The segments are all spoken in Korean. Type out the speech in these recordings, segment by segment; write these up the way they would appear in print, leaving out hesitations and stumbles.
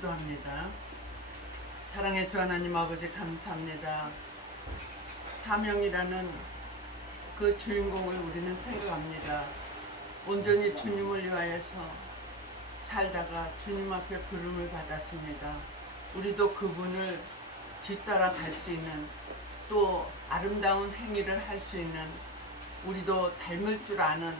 기도합니다. 사랑의 주 하나님 아버지 감사합니다. 사명이라는 그 주인공을 우리는 생각합니다. 온전히 주님을 위하여서 살다가 주님 앞에 부름을 받았습니다. 우리도 그분을 뒤따라 갈 수 있는, 또 아름다운 행위를 할 수 있는, 우리도 닮을 줄 아는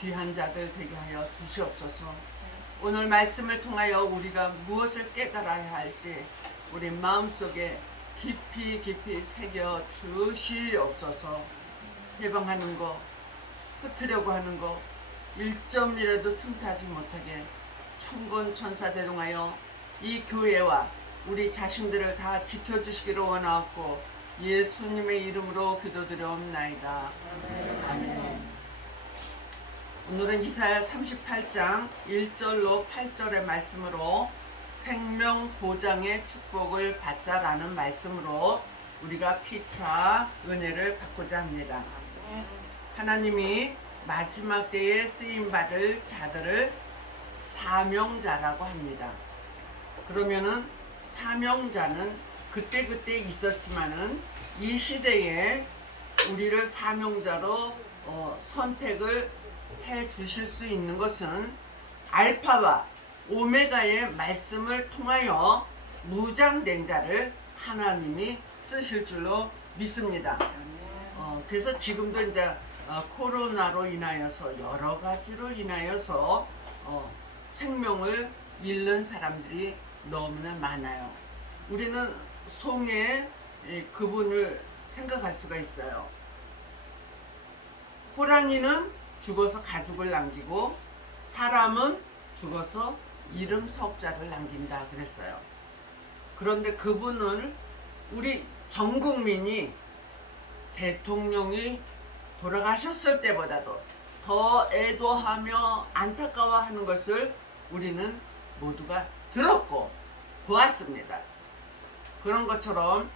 귀한 자들 되게 하여 주시옵소서. 오늘 말씀을 통하여 우리가 무엇을 깨달아야 할지 우리 마음속에 깊이 새겨 주시옵소서. 해방하는 거, 흩으려고 하는 거 1점이라도 틈타지 못하게 천군천사 대동하여 이 교회와 우리 자신들을 다 지켜주시기를 원하옵고 예수님의 이름으로 기도드려옵나이다. 아멘. 오늘은 이사야 38장 1절로 8절의 말씀으로 생명 보장의 축복을 받자라는 말씀으로 우리가 피차 은혜를 받고자 합니다. 하나님이 마지막 때에 쓰임받을 자들을 사명자라고 합니다. 그러면은 사명자는 그때 있었지만은 이 시대에 우리를 사명자로 선택을 해 주실 수 있는 것은 알파와 오메가의 말씀을 통하여 무장된 자를 하나님이 쓰실 줄로 믿습니다. 그래서 지금도 이제 코로나로 인하여서 여러 가지로 인하여서 생명을 잃는 사람들이 너무나 많아요. 우리는 송해 그분을 생각할 수가 있어요. 호랑이는 죽어서 가죽을 남기고 사람은 죽어서 이름 석자를 남긴다 그랬어요. 그런데 그분을 우리 전 국민이 대통령이 돌아가셨을 때보다도 더 애도하며 안타까워하는 것을 우리는 모두가 들었고 보았습니다. 그런 것처럼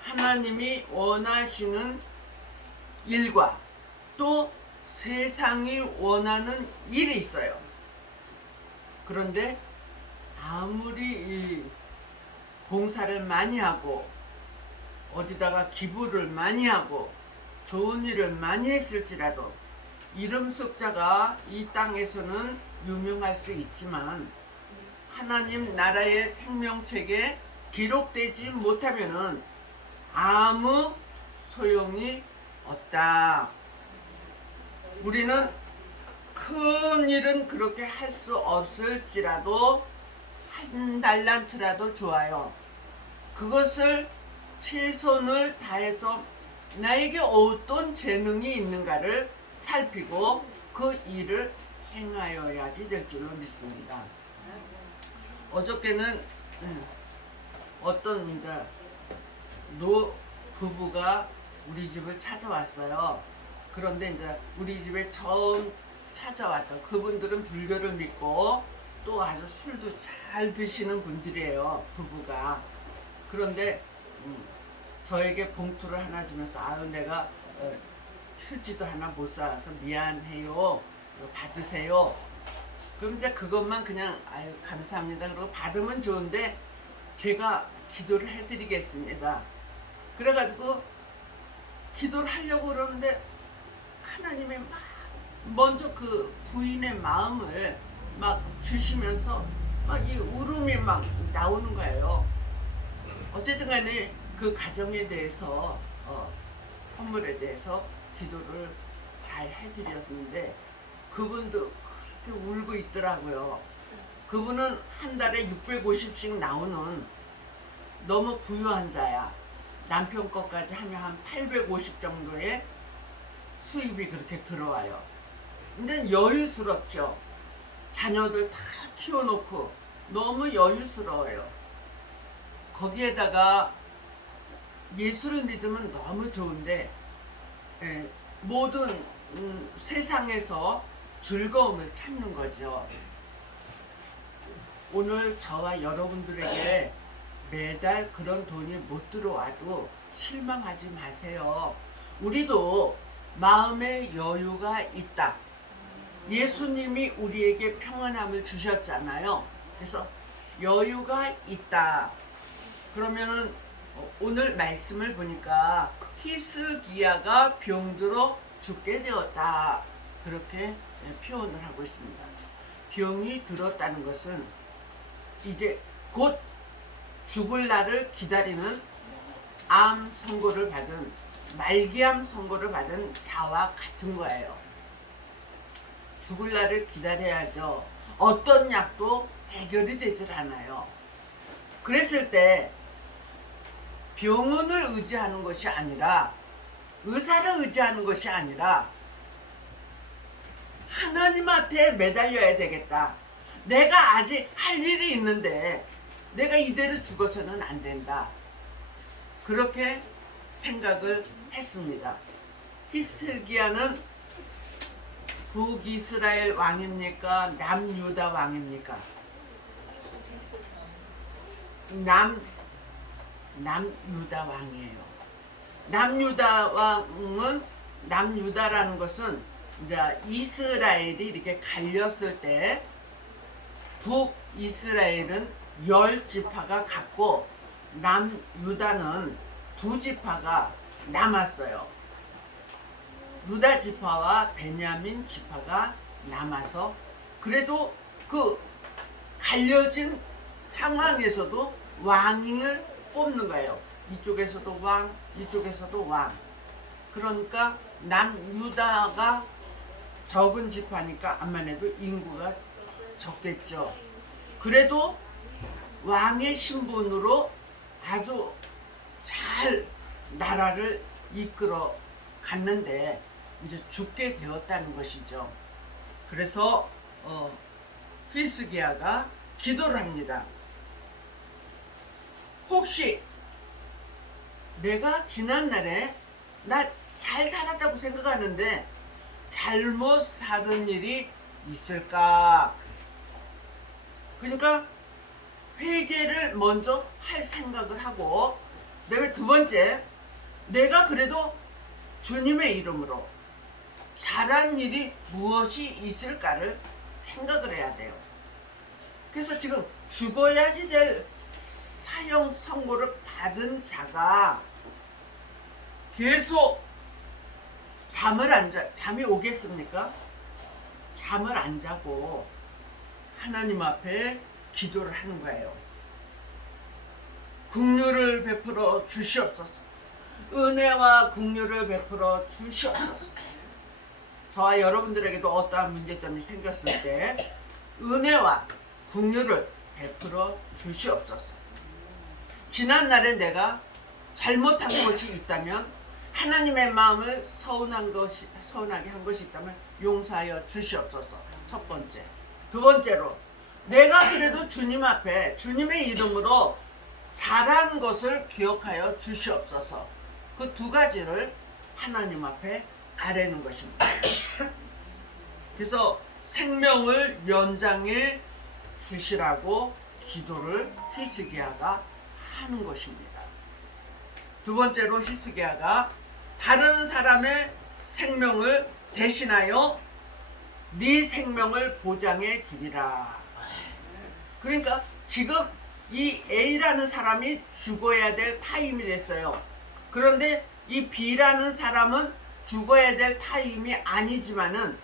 하나님이 원하시는 일과 또 세상이 원하는 일이 있어요. 그런데 아무리 이 봉사를 많이 하고 어디다가 기부를 많이 하고 좋은 일을 많이 했을지라도 이름 석자가 이 땅에서는 유명할 수 있지만 하나님 나라의 생명책에 기록되지 못하면은 아무 소용이 없다. 우리는 큰 일은 그렇게 할 수 없을지라도 한 달란트라도 좋아요. 그것을 최선을 다해서 나에게 어떤 재능이 있는가를 살피고 그 일을 행하여야지 될 줄로 믿습니다. 어저께는 어떤 이제 부부가 우리 집을 찾아왔어요. 그런데 이제 우리 집에 처음 찾아왔던 그분들은 불교를 믿고 또 아주 술도 잘 드시는 분들이에요, 부부가. 그런데 저에게 봉투를 하나 주면서 아유 내가 휴지도 하나 못 사와서 미안해요, 받으세요. 그럼 이제 그것만 그냥 아유 감사합니다 그러고 받으면 좋은데 제가 기도를 해드리겠습니다. 그래가지고 기도를 하려고 그러는데 하나님이 막 먼저 그 부인의 마음을 막 주시면서 막 이 울음이 막 나오는 거예요. 어쨌든 간에 그 가정에 대해서 선물에 대해서 기도를 잘 해드렸는데 그분도 그렇게 울고 있더라고요. 그분은 한 달에 650씩 나오는 너무 부유한 자야. 남편 것까지 하면 한 850 정도의 수입이 그렇게 들어와요. 근데 여유스럽죠. 자녀들 다 키워놓고 너무 여유스러워요. 거기에다가 예수를 믿으면 너무 좋은데 모든 세상에서 즐거움을 찾는 거죠. 오늘 저와 여러분들에게 매달 그런 돈이 못 들어와도 실망하지 마세요. 우리도 마음의 여유가 있다. 예수님이 우리에게 평안함을 주셨잖아요. 그래서 여유가 있다. 그러면은 오늘 말씀을 보니까 히스기야가 병들어 죽게 되었다. 그렇게 표현을 하고 있습니다. 병이 들었다는 것은 이제 곧 죽을 날을 기다리는 암 선고를 받은 말기암 선고를 받은 자와 같은 거예요. 죽을 날을 기다려야죠. 어떤 약도 해결이 되질 않아요. 그랬을 때 병원을 의지하는 것이 아니라 의사를 의지하는 것이 아니라 하나님한테 매달려야 되겠다. 내가 아직 할 일이 있는데 내가 이대로 죽어서는 안 된다. 그렇게 생각을 했습니다. 히스기야는 북이스라엘 왕입니까? 남유다 왕입니까? 남유다 왕이에요. 남유다 왕은 남유다라는 것은 이제 이스라엘이 이렇게 갈렸을 때 북이스라엘은 10지파가 갔고 남유다는 2지파가 남았어요. 유다 지파와 베냐민 지파가 남아서 그래도 그 갈려진 상황에서도 왕을 뽑는 거예요. 이쪽에서도 왕, 이쪽에서도 왕. 그러니까 남유다가 적은 지파니까 암만 해도 인구가 적겠죠. 그래도 왕의 신분으로 아주 잘 나라를 이끌어 갔는데 이제 죽게 되었다는 것이죠. 그래서 히스기야가 기도를 합니다. 혹시 내가 지난날에 나 잘 살았다고 생각하는데 잘못 살은 일이 있을까? 그러니까 회개를 먼저 할 생각을 하고, 그다음에 두 번째, 내가 그래도 주님의 이름으로 잘한 일이 무엇이 있을까를 생각을 해야 돼요. 그래서 지금 죽어야지 될 사형 선고를 받은 자가 계속 잠이 오겠습니까? 잠을 안 자고 하나님 앞에 기도를 하는 거예요. 긍휼을 베풀어 주시옵소서. 은혜와 긍휼을 베풀어 주시옵소서. 저와 여러분들에게도 어떠한 문제점이 생겼을 때 은혜와 긍휼을 베풀어 주시옵소서. 지난날에 내가 잘못한 것이 있다면, 하나님의 마음을 서운하게 한 것이 있다면 용서하여 주시옵소서. 첫 번째. 두 번째로, 내가 그래도 주님 앞에 주님의 이름으로 잘한 것을 기억하여 주시옵소서. 그 두 가지를 하나님 앞에 아뢰는 것입니다. 그래서 생명을 연장해 주시라고 기도를 히스기야가 하는 것입니다. 두 번째로 히스기야가 다른 사람의 생명을 대신하여 네 생명을 보장해 주리라. 그러니까 지금 이 A라는 사람이 죽어야 될 타임이 됐어요. 그런데 이 B라는 사람은 죽어야 될 타임이 아니지만은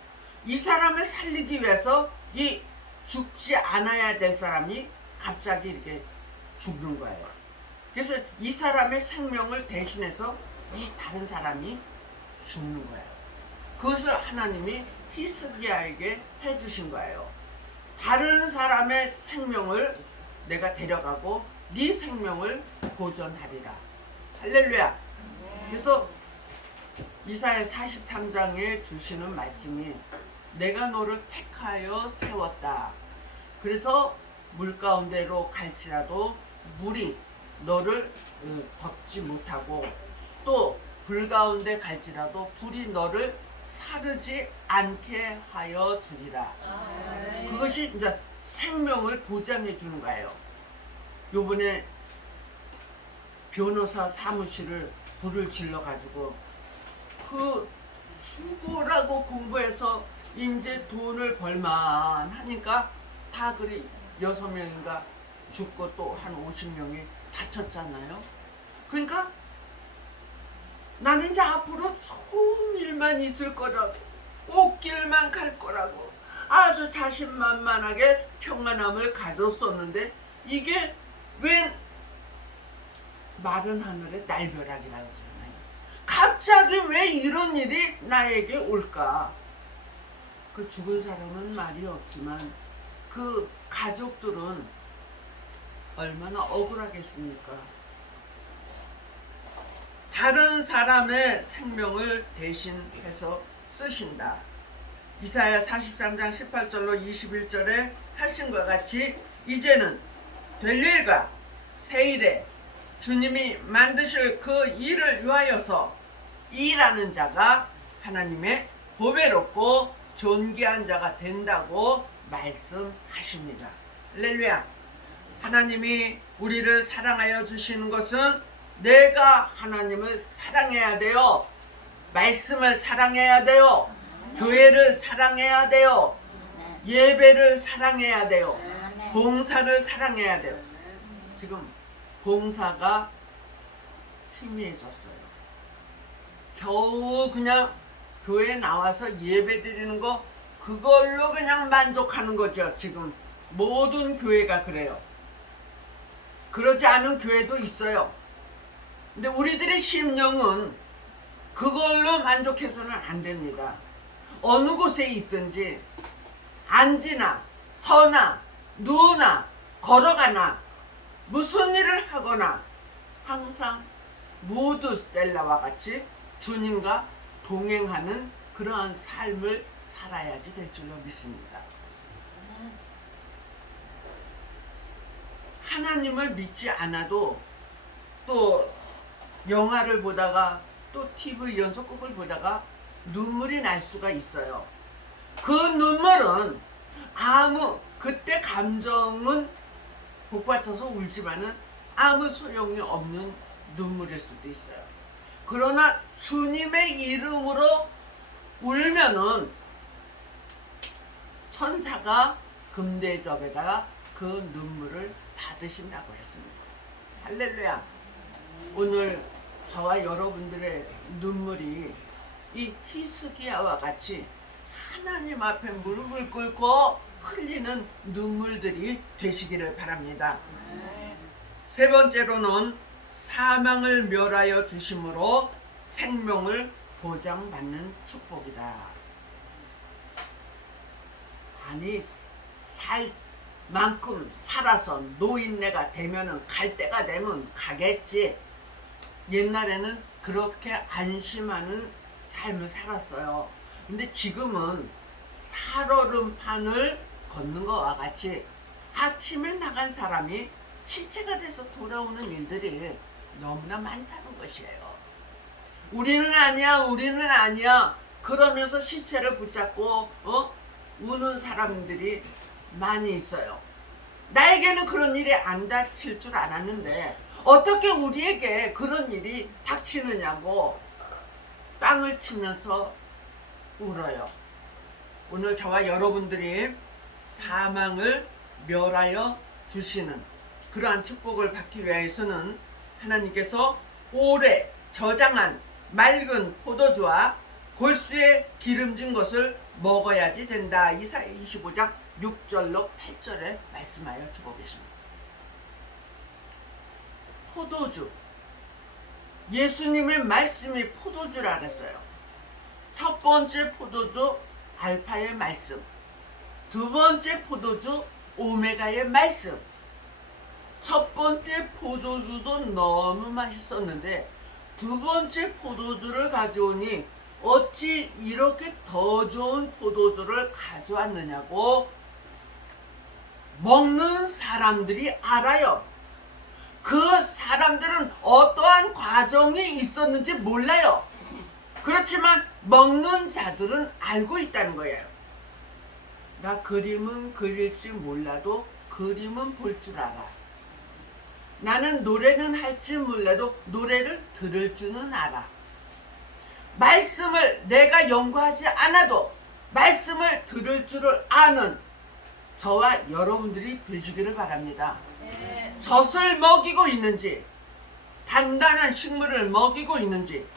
이 사람을 살리기 위해서 이 죽지 않아야 될 사람이 갑자기 이렇게 죽는 거예요. 그래서 이 사람의 생명을 대신해서 이 다른 사람이 죽는 거예요. 그것을 하나님이 히스기야에게 해주신 거예요. 다른 사람의 생명을 내가 데려가고 네 생명을 보존하리라. 할렐루야. 그래서 이사야 43장에 주시는 말씀이 내가 너를 택하여 세웠다. 그래서 물 가운데로 갈지라도 물이 너를 덮지 못하고, 또 불 가운데 갈지라도 불이 너를 사르지 않게 하여 주리라. 그것이 이제 생명을 보장해 주는 거예요. 요번에 변호사 사무실을 불을 질러 가지고 그 죽으라고 공부해서 이제 돈을 벌만 하니까 다 그리 6명인가 죽고 또 한 50명이 다쳤잖아요. 그러니까 나는 이제 앞으로 좋은 일만 있을 거라고, 꽃길만 갈 거라고 아주 자신만만하게 평안함을 가졌었는데 이게 웬 마른 하늘의 날벼락이라고 하잖아요. 갑자기 왜 이런 일이 나에게 올까? 그 죽은 사람은 말이 없지만 그 가족들은 얼마나 억울하겠습니까? 다른 사람의 생명을 대신해서 쓰신다. 이사야 43장 18절로 21절에 하신 것 같이 이제는 될 일과 새 일에 주님이 만드실 그 일을 위하여서 일하는 자가 하나님의 보배롭고 존귀한 자가 된다고 말씀하십니다. 할렐루야. 하나님이 우리를 사랑하여 주시는 것은 내가 하나님을 사랑해야 돼요. 말씀을 사랑해야 돼요. 교회를 사랑해야 돼요. 예배를 사랑해야 돼요. 봉사를 사랑해야 돼요. 지금 봉사가 희미해졌어요. 겨우 그냥 교회 나와서 예배 드리는 거 그걸로 그냥 만족하는 거죠. 지금 모든 교회가 그래요. 그러지 않은 교회도 있어요. 근데 우리들의 심령은 그걸로 만족해서는 안 됩니다. 어느 곳에 있든지 앉으나 서나 누우나 걸어가나 무슨 일을 하거나 항상 무드셀라와 같이 주님과 동행하는 그러한 삶을 살아야지 될 줄로 믿습니다. 하나님을 믿지 않아도 또 영화를 보다가 또 TV 연속극을 보다가 눈물이 날 수가 있어요. 그 눈물은 그때 감정은 복받쳐서 울지만은 아무 소용이 없는 눈물일 수도 있어요. 그러나 주님의 이름으로 울면은 천사가 금대접에다가 그 눈물을 받으신다고 했습니다. 할렐루야. 오늘 저와 여러분들의 눈물이 이 히스기야와 같이 하나님 앞에 무릎을 꿇고 흘리는 눈물들이 되시기를 바랍니다. 세 번째로는 사망을 멸하여 주심으로 생명을 보장받는 축복이다. 아니 살 만큼 살아서 노인네가 되면은 갈 때가 되면 가겠지. 옛날에는 그렇게 안심하는 삶을 살았어요. 근데 지금은 살얼음판을 걷는 것과 같이 아침에 나간 사람이 시체가 돼서 돌아오는 일들이 너무나 많다는 것이에요. 우리는 아니야 그러면서 시체를 붙잡고 우는 사람들이 많이 있어요. 나에게는 그런 일이 안 닥칠 줄 알았는데 어떻게 우리에게 그런 일이 닥치느냐고 땅을 치면서 울어요. 오늘 저와 여러분들이 사망을 멸하여 주시는 그러한 축복을 받기 위해서는 하나님께서 오래 저장한 맑은 포도주와 골수에 기름진 것을 먹어야지 된다. 이사야 25장 6절로 8절에 말씀하여 주고 계십니다. 포도주, 예수님의 말씀이 포도주라 그랬어요. 첫 번째 포도주 알파의 말씀, 두 번째 포도주 오메가의 말씀. 첫 번째 포도주도 너무 맛있었는데 두 번째 포도주를 가져오니 어찌 이렇게 더 좋은 포도주를 가져왔느냐고 먹는 사람들이 알아요. 그 사람들은 어떠한 과정이 있었는지 몰라요. 그렇지만 먹는 자들은 알고 있다는 거예요. 나 그림은 그릴지 몰라도 그림은 볼 줄 알아. 나는 노래는 할지 몰라도 노래를 들을 줄은 알아. 말씀을 내가 연구하지 않아도 말씀을 들을 줄을 아는 저와 여러분들이 되시기를 바랍니다. 네. 젖을 먹이고 있는지, 단단한 식물을 먹이고 있는지,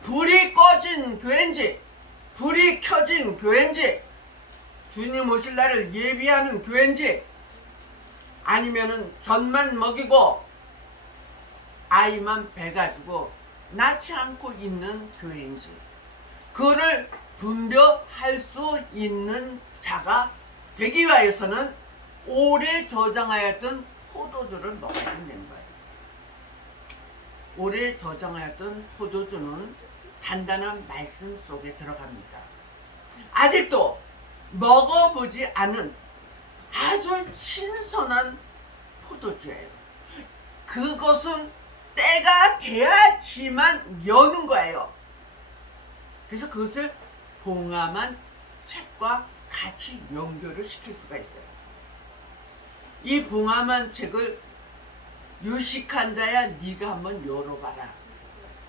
불이 꺼진 교회인지, 불이 켜진 교회인지, 주님 오실 날을 예비하는 교회인지, 아니면은 젖만 먹이고 아이만 배가지고 낳지 않고 있는 교회인지, 그를 분별할 수 있는 자가 되기 위하여서는 오래 저장하였던 포도주를 먹어야 된다는 거예요. 오래 저장하였던 포도주는 단단한 말씀 속에 들어갑니다. 아직도 먹어보지 않은 아주 신선한 포도주예요. 그것은 때가 돼야지만 여는 거예요. 그래서 그것을 봉함한 책과 같이 연결을 시킬 수가 있어요. 이 봉함한 책을 유식한 자야 네가 한번 열어봐라.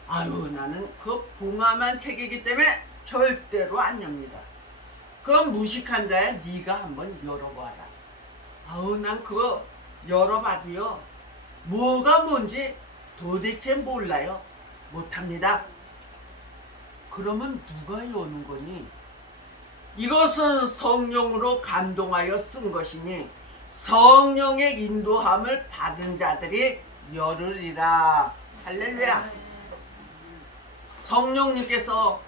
아유, 나는 그 봉함한 책이기 때문에 절대로 안 엽니다. 그럼 무식한 자야 네가 한번 열어봐라. 아우, 난 그거 열어봐도요 뭐가 뭔지 도대체 몰라요. 못합니다. 그러면 누가 여는 거니? 이것은 성령으로 감동하여 쓴 것이니 성령의 인도함을 받은 자들이 열으리라. 할렐루야. 성령님께서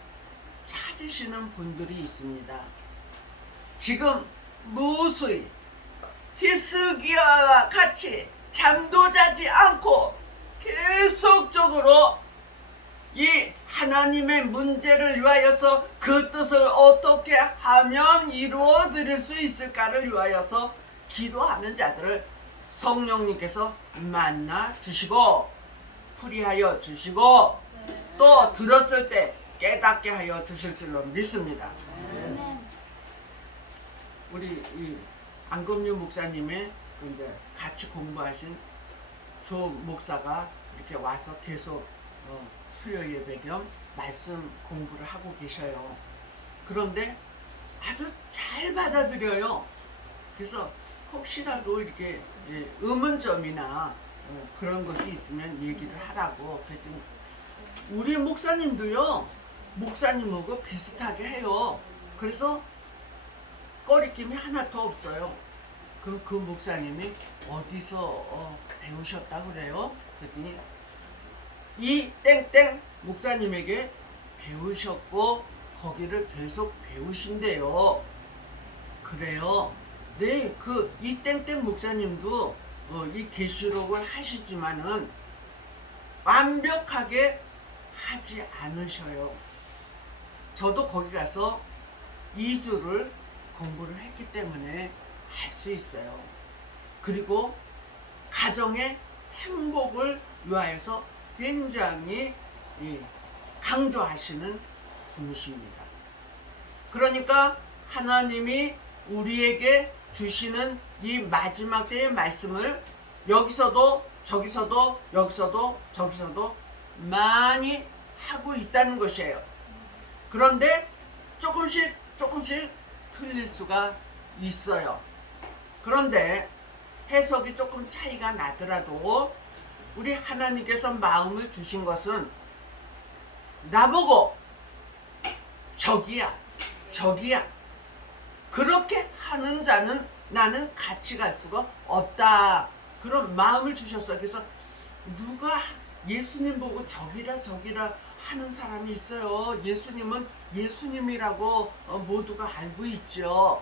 찾으시는 분들이 있습니다. 지금 무수히 히스기야와 같이 잠도 자지 않고 계속적으로 이 하나님의 문제를 위하여서 그 뜻을 어떻게 하면 이루어 드릴 수 있을까를 위하여서 기도하는 자들을 성령님께서 만나 주시고 풀이하여 주시고 또 들었을 때 깨닫게 하여 주실 줄로 믿습니다. 우리 이 안금유 목사님의 이제 같이 공부하신 조 목사가 이렇게 와서 계속 수요 예배 겸 말씀 공부를 하고 계셔요. 그런데 아주 잘 받아들여요. 그래서 혹시라도 이렇게 의문점이나 그런 것이 있으면 얘기를 하라고 그랬더니 우리 목사님도요 목사님하고 비슷하게 해요. 그래서 꺼리낌이 하나도 없어요. 그 목사님이 어디서 배우셨다 그래요? 그랬더니 이 땡땡 목사님에게 배우셨고 거기를 계속 배우신대요. 그래요. 네, 이 땡땡 목사님도 이 계시록을 하시지만은 완벽하게 하지 않으셔요. 저도 거기 가서 2주를 공부를 했기 때문에 할 수 있어요. 그리고 가정의 행복을 위하여서 굉장히 강조하시는 분이십니다. 그러니까 하나님이 우리에게 주시는 이 마지막 때의 말씀을 여기서도 저기서도 여기서도 저기서도 많이 하고 있다는 것이에요. 그런데 조금씩 틀릴 수가 있어요. 그런데 해석이 조금 차이가 나더라도 우리 하나님께서 마음을 주신 것은 나보고 저기야 그렇게 하는 자는 나는 같이 갈 수가 없다. 그런 마음을 주셨어요. 그래서 누가 예수님 보고 저기라 하는 사람이 있어요. 예수님은 예수님이라고 모두가 알고 있죠.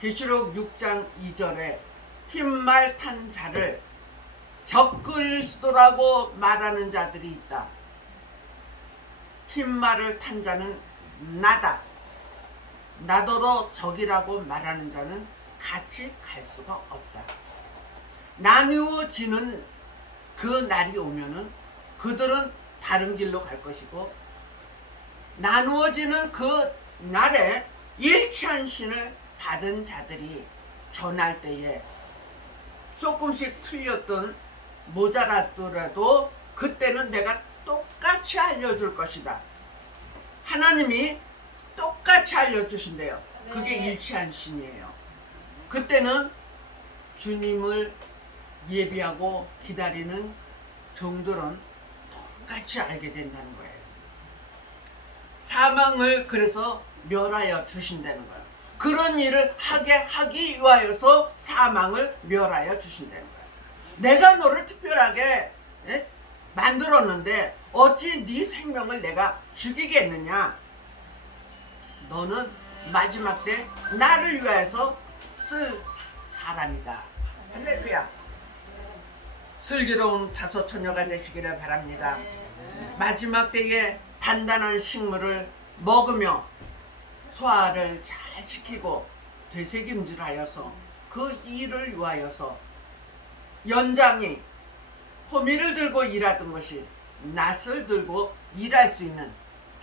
계시록 6장 2절에 흰말 탄 자를 적그리스도라고 말하는 자들이 있다. 흰말을 탄 자는 나다. 나더러 적이라고 말하는 자는 같이 갈 수가 없다. 나누어지는 그 날이 오면은 그들은 다른 길로 갈 것이고, 나누어지는 그 날에 일치한 신을 받은 자들이 전할 때에 조금씩 틀렸던 모자랐더라도 그때는 내가 똑같이 알려줄 것이다. 하나님이 똑같이 알려주신대요. 그게 일치한 신이에요. 그때는 주님을 예비하고 기다리는 종들은 똑같이 알게 된다는 거예요. 사망을 그래서 멸하여 주신다는 거예요. 그런 일을 하기 위하여서 사망을 멸하여 주신다는 거예요. 내가 너를 특별하게 만들었는데 어찌 네 생명을 내가 죽이겠느냐? 너는 마지막 때 나를 위하여서 쓸 사람이다. 할렐루야. 슬기로운 다섯 처녀가 되시기를 바랍니다. 마지막 때에 단단한 식물을 먹으며 소화를 잘 지키고 되새김질하여서 그 일을 위하여서 연장이 호미를 들고 일하던 것이 낫을 들고 일할 수 있는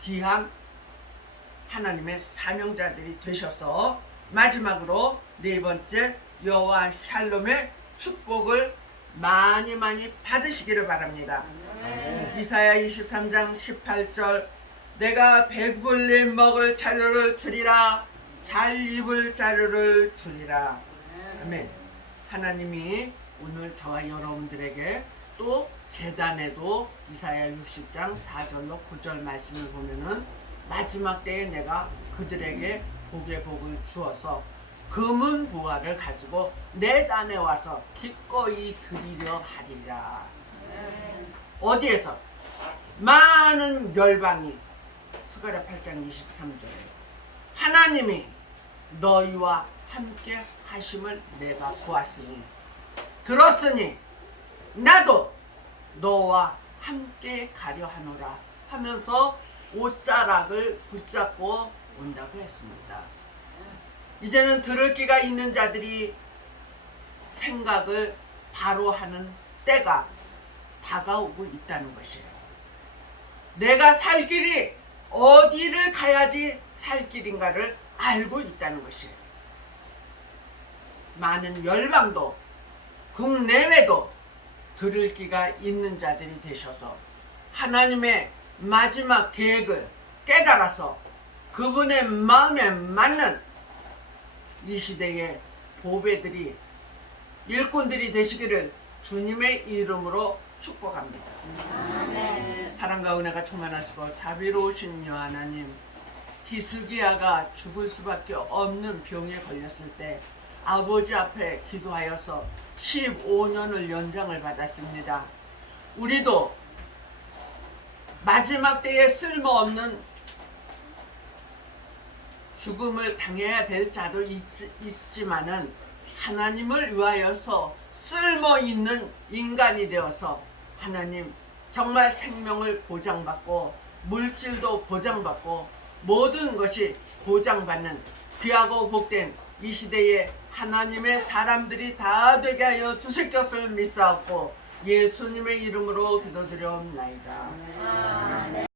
귀한 하나님의 사명자들이 되셔서 마지막으로 네 번째 여호와 샬롬의 축복을 많이 받으시기를 바랍니다. 이사야 23장 18절 내가 배불리 먹을 자료를 주리라 잘 입을 자료를 주리라. 아멘. 하나님이 오늘 저와 여러분들에게 또 제단에도 이사야 60장 4절로 9절 말씀을 보면은 마지막 때에 내가 그들에게 복의 복을 주어서 금은 부화를 가지고 내 단에 와서 기꺼이 드리려 하리라. 어디에서? 많은 열방이 스가랴 8장 23절에 하나님이 너희와 함께 하심을 내가 보았으니 들었으니 나도 너와 함께 가려 하노라 하면서 옷자락을 붙잡고 온다고 했습니다. 이제는 들을 귀가 있는 자들이 생각을 바로 하는 때가 다가오고 있다는 것이에요. 내가 살 길이 어디를 가야지 살 길인가를 알고 있다는 것이에요. 많은 열방도 국내외도 들을 귀가 있는 자들이 되셔서 하나님의 마지막 계획을 깨달아서 그분의 마음에 맞는 이 시대의 보배들이 일꾼들이 되시기를 주님의 이름으로 축복합니다. 아멘. 사랑과 은혜가 충만하시고 자비로우신 여하나님, 히스기야가 죽을 수밖에 없는 병에 걸렸을 때 아버지 앞에 기도하여서 15년을 연장을 받았습니다. 우리도 마지막 때에 쓸모없는 죽음을 당해야 될 자도 있지만은 하나님을 위하여서 쓸모있는 인간이 되어서 하나님 정말 생명을 보장받고 물질도 보장받고 모든 것이 보장받는 귀하고 복된 이 시대에 하나님의 사람들이 다 되게 하여 주실 것을 믿사옵고 예수님의 이름으로 기도드려옵나이다.